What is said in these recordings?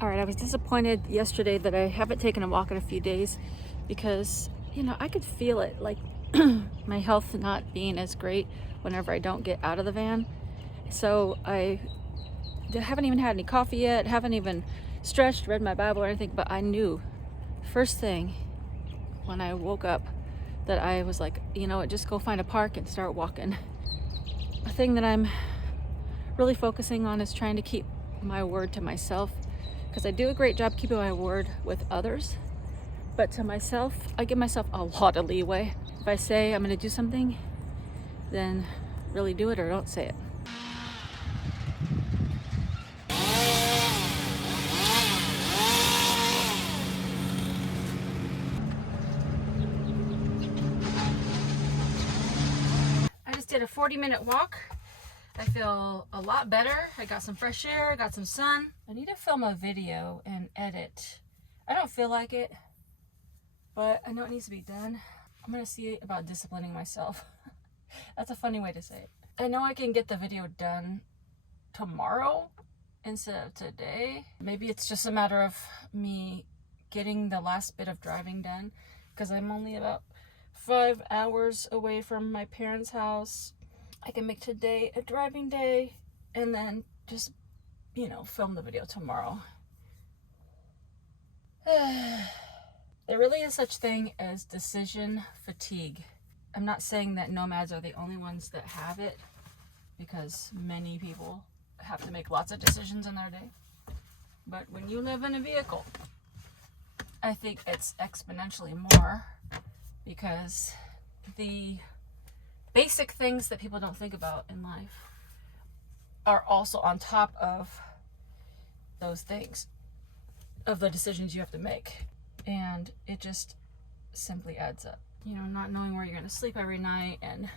All right, I was disappointed yesterday that I haven't taken a walk in a few days because, I could feel it, like my health not being as great whenever I don't get out of the van. So I haven't even had any coffee yet, haven't even stretched, read my Bible or anything, but I knew first thing when I woke up that I was like, just go find a park and start walking. A thing that I'm really focusing on is trying to keep my word to myself, because I do a great job keeping my word with others, but to myself, I give myself a lot of leeway. If I say I'm going to do something, then really do it or don't say it. I just did a 40-minute walk. I feel a lot better. I got some fresh air, got some sun. I need to film a video and edit. I don't feel like it, but I know it needs to be done. I'm gonna see about disciplining myself. That's a funny way to say it. I know I can get the video done tomorrow instead of today. Maybe it's just a matter of me getting the last bit of driving done, because I'm only about 5 hours away from my parents' house. I can make today a driving day and then just, film the video tomorrow. There really is such thing as decision fatigue. I'm not saying that nomads are the only ones that have it, because many people have to make lots of decisions in their day. But when you live in a vehicle, I think it's exponentially more, because the basic things that people don't think about in life are also on top of those things, of the decisions you have to make. And it just simply adds up. Not knowing where you're going to sleep every night, and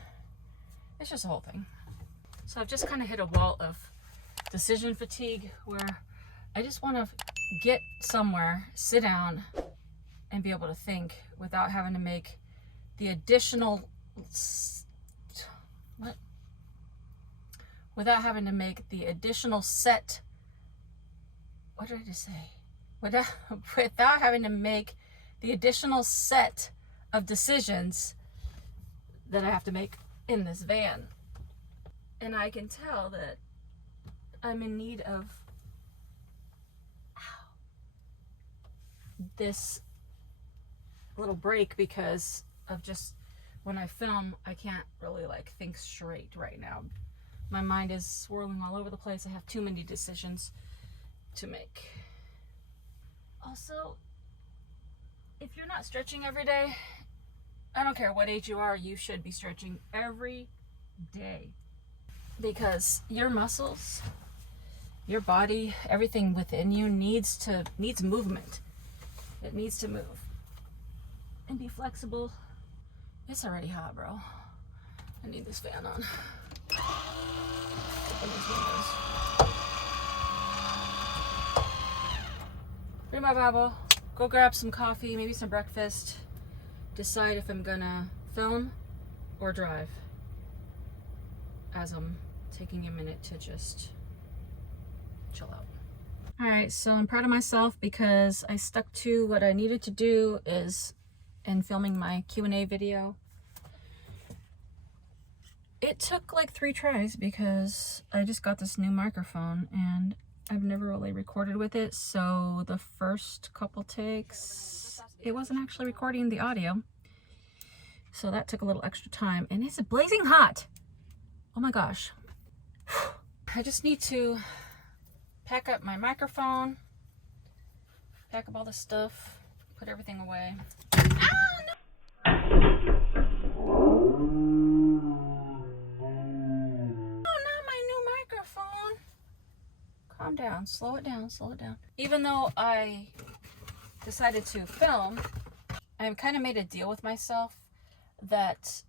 it's just a whole thing. So I've just kind of hit a wall of decision fatigue, where I just want to get somewhere, sit down, and be able to think without having to make the additional without having to make the additional set. What did I just say? Without having to make the additional set of decisions that I have to make in this van. And I can tell that I'm in need of this little break, because of just when I film, I can't really think straight right now. My mind is swirling all over the place. I have too many decisions to make. Also, if you're not stretching every day, I don't care what age you are, you should be stretching every day, because your muscles, your body, everything within you needs movement. It needs to move and be flexible. It's already hot, bro. I need this fan on. Open these windows. Read my Bible, go grab some coffee, maybe some breakfast, decide if I'm gonna film or drive, as I'm taking a minute to just chill out. All right, so I'm proud of myself because I stuck to what I needed to do in filming my Q&A video. It took 3 tries, because I just got this new microphone and I've never really recorded with it, so the first couple takes, it wasn't actually recording the audio. So that took a little extra time, and it's blazing hot. Oh my gosh. I just need to pack up my microphone, pack up all the stuff, put everything away. Ah, no! Calm down, slow it down. Even though I decided to film, I kind of made a deal with myself that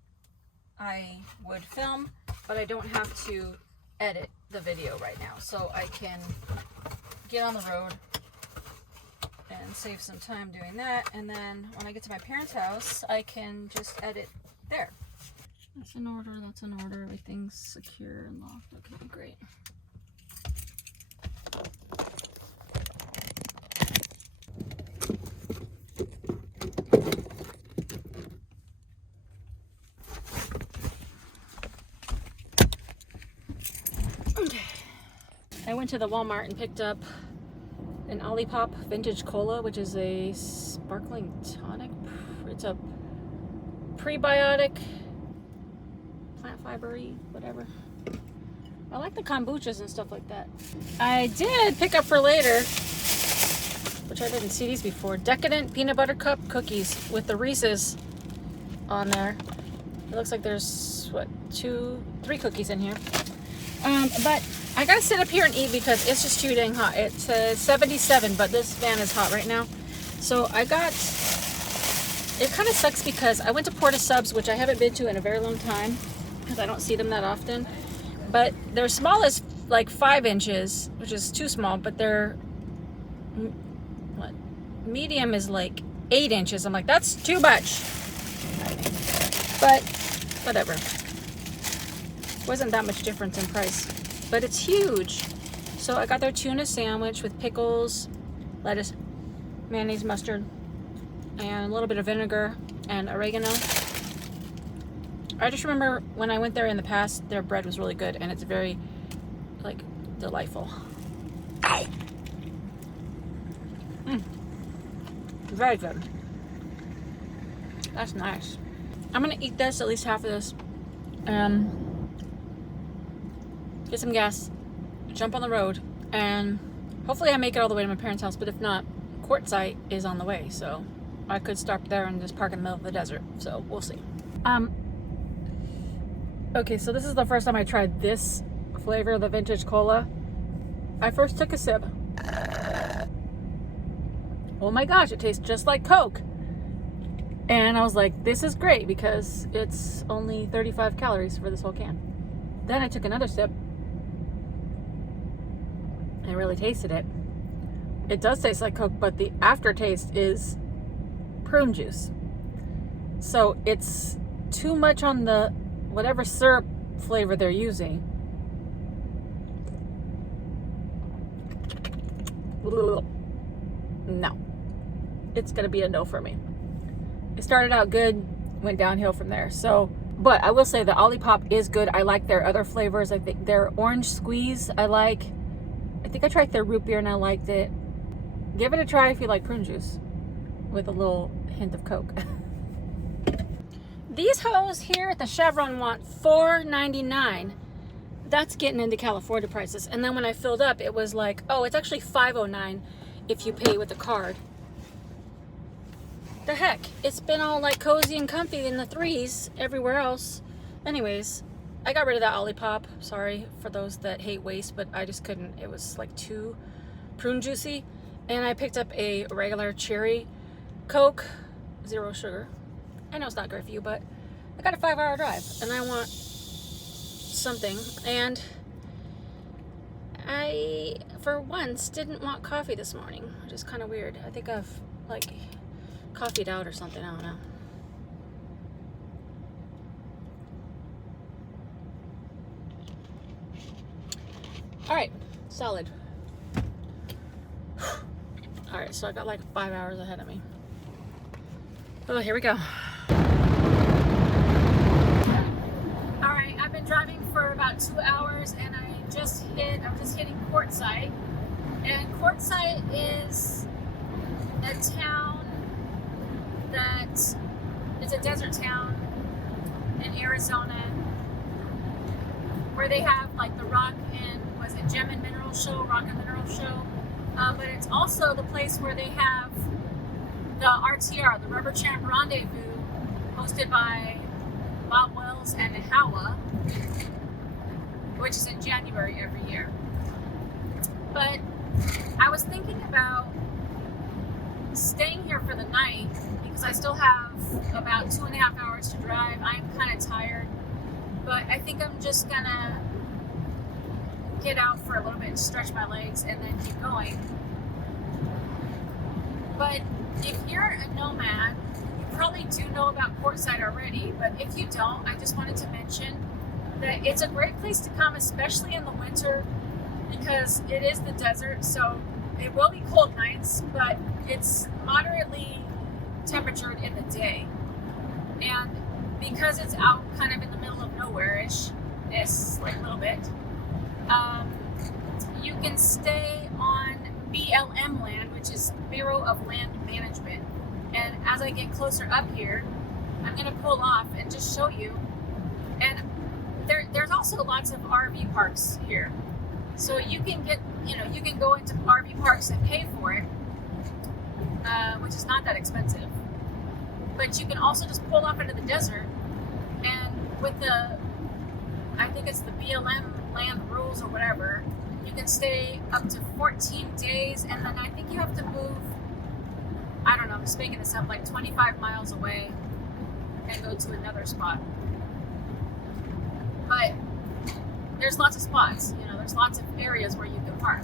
I would film, but I don't have to edit the video right now. So I can get on the road and save some time doing that. And then when I get to my parents' house, I can just edit there. That's in order, everything's secure and locked. Okay, great. went to the Walmart and picked up an Olipop Vintage Cola, which is a sparkling tonic. It's a prebiotic, plant fiber-y, whatever. I like the kombuchas and stuff like that. I did pick up for later, which I didn't see these before, Decadent Peanut Butter Cup Cookies with the Reese's on there. It looks like there's, what, 3 cookies in here. But I gotta sit up here and eat because it's just too dang hot. It's 77, but this van is hot right now. So I got, it kind of sucks because I went to Porta Subs, which I haven't been to in a very long time because I don't see them that often. But their small is like 5 inches, which is too small, but their medium is like 8 inches. I'm like, that's too much. But whatever. Wasn't that much difference in price, but it's huge. So I got their tuna sandwich with pickles, lettuce, mayonnaise, mustard, and a little bit of vinegar and oregano. I just remember when I went there in the past, their bread was really good and it's very, like, delightful. Very good. That's nice. I'm gonna eat this, at least half of this, get some gas, jump on the road, and hopefully I make it all the way to my parents' house, but if not, Quartzsite is on the way, so I could stop there and just park in the middle of the desert, so we'll see. Okay, so this is the first time I tried this flavor of the vintage cola. I first took a sip. Oh my gosh, it tastes just like Coke. And I was like, this is great because it's only 35 calories for this whole can. Then I took another sip. I really tasted it. It does taste like Coke, but the aftertaste is prune juice. So it's too much on the whatever syrup flavor they're using. No. It's gonna be a no for me. It started out good, went downhill from there. So, but I will say the Olipop is good. I like their other flavors. I think their orange squeeze I like. I think I tried their root beer and I liked it. Give it a try if you like prune juice with a little hint of Coke. These hoes here at the Chevron want $4.99. That's getting into California prices. And then when I filled up, it was like, oh, it's actually $5.09 if you pay with a card. The heck, it's been all like cozy and comfy in the 3s everywhere else. Anyways, I got rid of that Olipop. Sorry for those that hate waste, but I just couldn't. It was like too prune juicy. And I picked up a regular cherry Coke, 0 sugar. I know it's not great for you, but I got a 5-hour drive and I want something. And I, for once, didn't want coffee this morning, which is kind of weird. I think I've like coffeeed out or something, I don't know. All right, solid. All right, so I got like 5 hours ahead of me. Oh, here we go. All right, I've been driving for about 2 hours and I'm just hitting Courtside. And Courtside is a town that it's a desert town in Arizona where they have like the rock and was it Gem and Mineral Show, Rock and Mineral Show, but it's also the place where they have the RTR, the Rubber Champ Rendezvous, hosted by Bob Wells and Hawa, which is in January every year. But I was thinking about staying here for the night because I still have about 2.5 hours to drive. I'm kind of tired, but I think I'm just gonna get out for a little bit, stretch my legs, and then keep going. But if you're a nomad, you probably do know about Courtside already, but if you don't, I just wanted to mention that it's a great place to come, especially in the winter, because it is the desert, so it will be cold nights, but it's moderately temperatured in the day. And because it's out kind of in the middle of nowhere-ish, it's like a little bit, you can stay on BLM land, which is Bureau of Land Management. And as I get closer up here, I'm going to pull off and just show you. And there's also lots of RV parks here. So you can get, you can go into RV parks and pay for it, which is not that expensive. But you can also just pull off into the desert, and with I think it's the BLM land rules or whatever, you can stay up to 14 days, and then I think you have to move, I don't know, I'm just making this up, like 25 miles away and go to another spot. But there's lots of spots, there's lots of areas where you can park.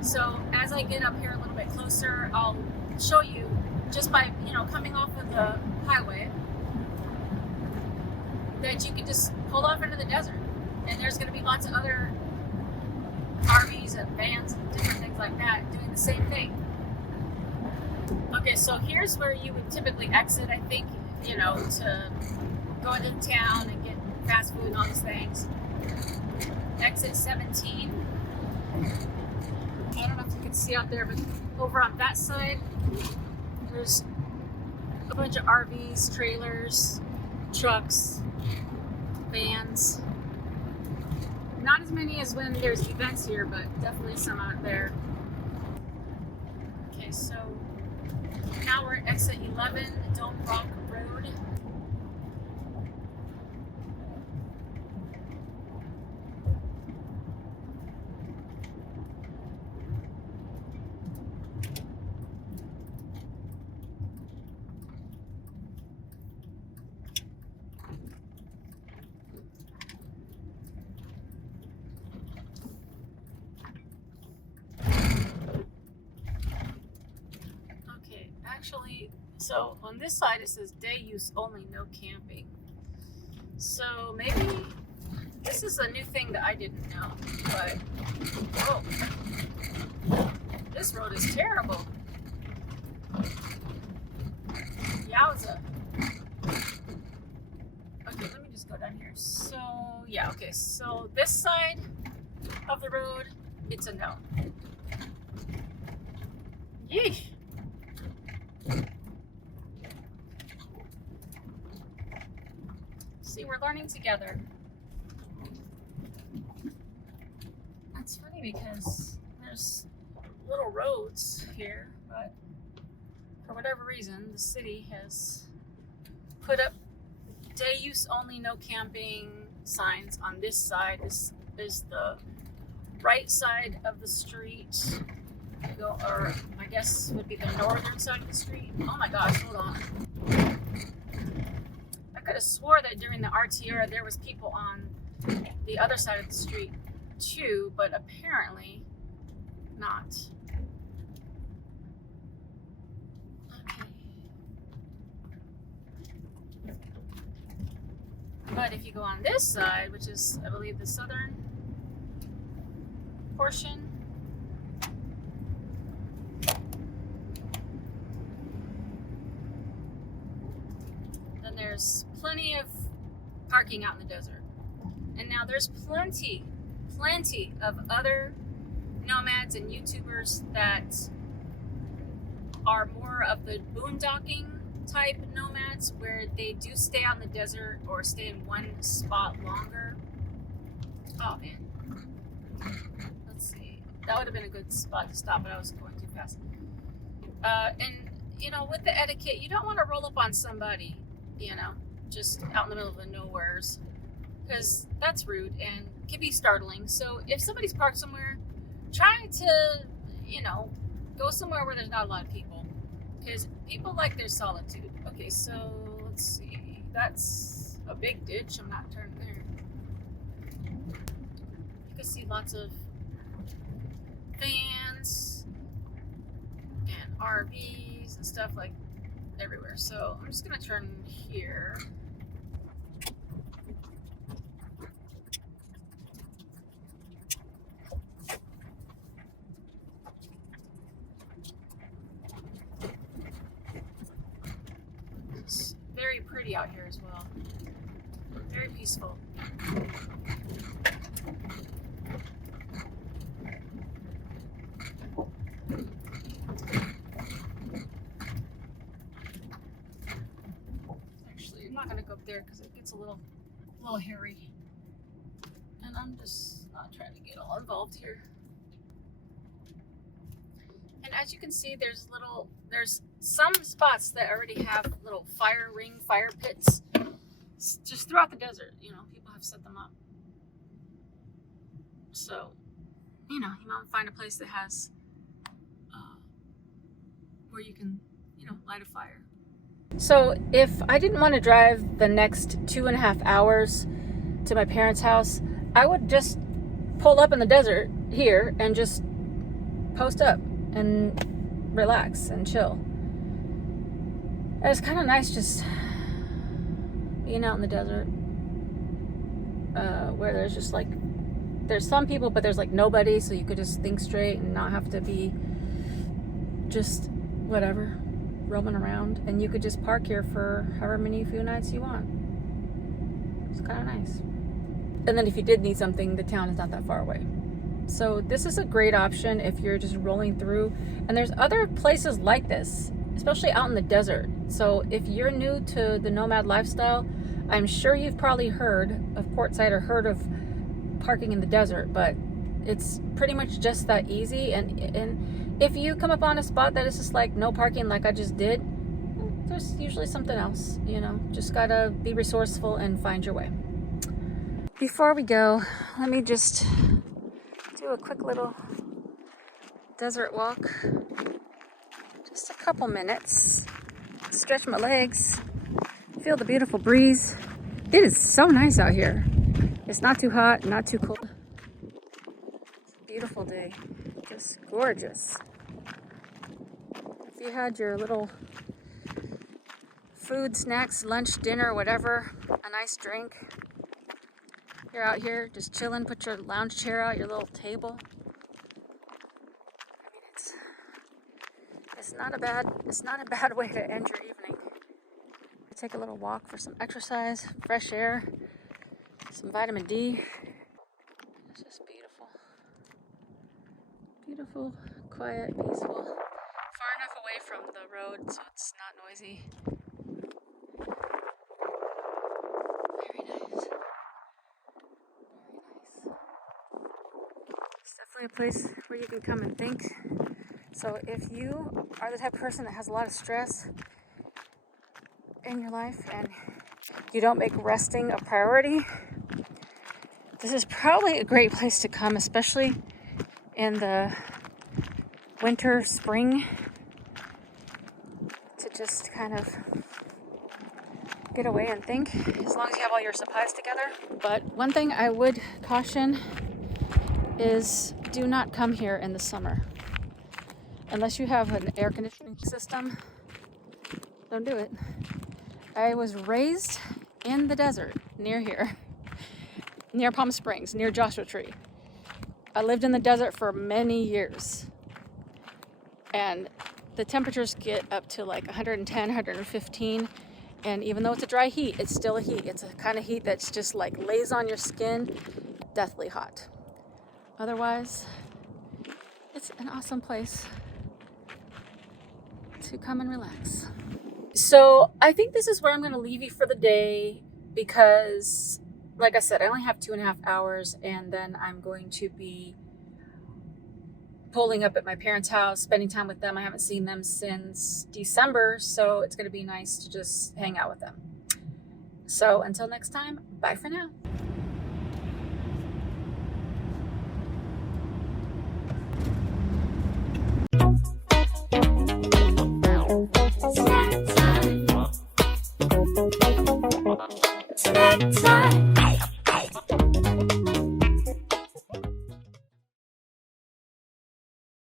So as I get up here a little bit closer, I'll show you just by, coming off of the highway that you can just pull off into the desert. And there's going to be lots of other RVs and vans and different things like that doing the same thing. Okay, so here's where you would typically exit, I think, to go into town and get fast food and all these things. Exit 17. I don't know if you can see out there, but over on that side, there's a bunch of RVs, trailers, trucks, vans. Not as many as when there's events here, but definitely some out there. Okay, so now we're at exit 11, Dome Rock Road. Actually, so on this side it says day use only, no camping. So maybe this is a new thing that I didn't know, but oh, this road is terrible. Yowza. Okay, let me just go down here. So yeah, okay, so this side of the road, it's a no. Yeesh. See, we're learning together. It's funny because there's little roads here, but for whatever reason, the city has put up day use only, no camping signs on this side. This is the right side of the street. Or I guess would be the northern side of the street. Oh my gosh, hold on. I could have swore that during the RTR there was people on the other side of the street too, but apparently not. Okay. But if you go on this side, which is, I believe, the southern portion, there's plenty of parking out in the desert. And now there's plenty of other nomads and YouTubers that are more of the boondocking type nomads, where they do stay out in the desert or stay in one spot longer. Oh man. Let's see. That would have been a good spot to stop, but I was going too fast. And with the etiquette, you don't want to roll up on somebody, just out in the middle of the nowheres, because that's rude and can be startling. So if somebody's parked somewhere, try to, go somewhere where there's not a lot of people, because people like their solitude. Okay, so let's see. That's a big ditch. I'm not turning there. You can see lots of vans and RVs and stuff like everywhere. So I'm just gonna turn here. It's very pretty out here as well. Very peaceful. there because it gets a little hairy. And I'm just not trying to get all involved here. And as you can see, there's some spots that already have little fire pits just throughout the desert. You know, people have set them up. So, you know, you might find a place that has where you can, you know, light a fire. So if I didn't want to drive the next 2.5 hours to my parents' house, I would just pull up in the desert here and just post up and relax and chill. And it's kind of nice just being out in the desert where there's just like, there's some people, but there's like nobody, so you could just think straight and not have to be just whatever, roaming around. And you could just park here for however many few nights you want. It's kind of nice. And then if you did need something, the town is not that far away. So this is a great option if you're just rolling through. And there's other places like this, especially out in the desert. So if you're new to the nomad lifestyle, I'm sure you've probably heard of Courtside or heard of parking in the desert, but it's pretty much just that easy. And if you come up on a spot that is just like no parking like I just did, there's usually something else, you know. Just gotta be resourceful and find your way. Before we go, let me just do a quick little desert walk. Just a couple minutes. Stretch my legs. Feel the beautiful breeze. It is so nice out here. It's not too hot, not too cold. It's a beautiful day. Just gorgeous. If you had your little food, snacks, lunch, dinner, whatever, a nice drink. You're out here just chilling, put your lounge chair out, your little table. I mean, it's not a bad way to end your evening. Take a little walk for some exercise, fresh air, some vitamin D. It's just beautiful. Beautiful, quiet, peaceful. Far enough away from the road so it's not noisy. Very nice. It's definitely a place where you can come and think. So if you are the type of person that has a lot of stress in your life and you don't make resting a priority, this is probably a great place to come, especially in the winter, spring, to just kind of get away and think, as long as you have all your supplies together. But one thing I would caution is do not come here in the summer. Unless you have an air conditioning system, don't do it. I was raised in the desert near here, near Palm Springs, near Joshua Tree. I lived in the desert for many years. And the temperatures get up to like 110, 115. And even though it's a dry heat, it's still a heat. It's a kind of heat that's just like lays on your skin, deathly hot. Otherwise, it's an awesome place to come and relax. So I think this is where I'm going to leave you for the day because, like I said, I only have 2.5 hours and then I'm going to be pulling up at my parents' house, spending time with them. I haven't seen them since December, so it's going to be nice to just hang out with them. So until next time, bye for now.